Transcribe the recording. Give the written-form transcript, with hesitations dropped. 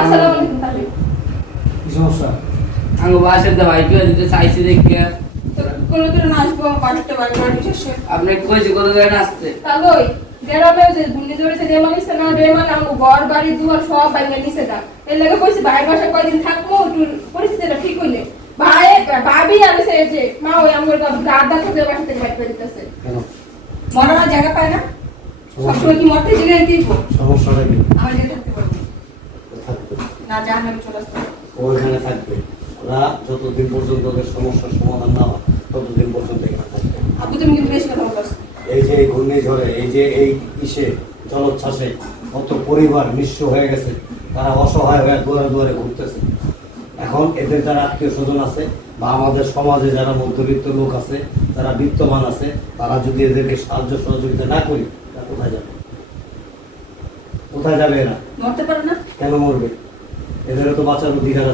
আসসালামু আলাইকুম তাহলে কি সমস্যা? আঙ্গো বাসার দা ভাইকে দিতে চাইছি দেখে কোনো দিন আসবো বাড়িতে বাড়ি শেষে আপনি কইছি কত জায়গা আসতে তাহলে গ্রামে যে বুন্দি ধরেছে রেমালিছে না রেমাল আমগো ঘর বাড়ি দুয়ার সব বাইরে নিছে দা এর লাগে কইছি ভাইয়ের বাসা কয়দিন থাকবো একটু পরিস্থিতিটা ঠিক হইলে ভাই ভাবি আনেছে যে মা ওই আমগো দাদা থেকে বাসা থেকে বাইরে করে দিতেছে কেন? মরার জায়গা পায় না সবসময় কি মরতে জিগাই দিব সমস্যাটা কি? আমার যেতে থাকতে পারবো থাকবে। না জাহান আমি চলে আসতে ওইখানে থাকবে। ওরা যতদিন পর্যন্ত ওদের সমস্যার সমাধান না হয় ততদিন পর্যন্ত এখানে থাকবে। আপু তুমি কিন্তু বেশি কথা বলছো এই যে এই ঘূর্ণিঝড়ে এই যে এই ইসে জলোচ্ছ্বাসে কত পরিবার নিঃস্ব হয়ে গেছে, তারা অসহায় হয়ে দুয়ারে দুয়ারে ঘুরতেছে। এখন এদের যারা আত্মীয় স্বজন আছে বা আমাদের সমাজে যারা মধ্যবিত্ত লোক আছে, যারা বিত্তমান আছে, তারা যদি এদেরকে সাহায্য সহযোগিতা না করি, তারা কোথায় যাবে? কোথায় যাবে এরা? মরতে পারে না কেন মরবে? এদেরও তো বাঁচার অধিকার আছে।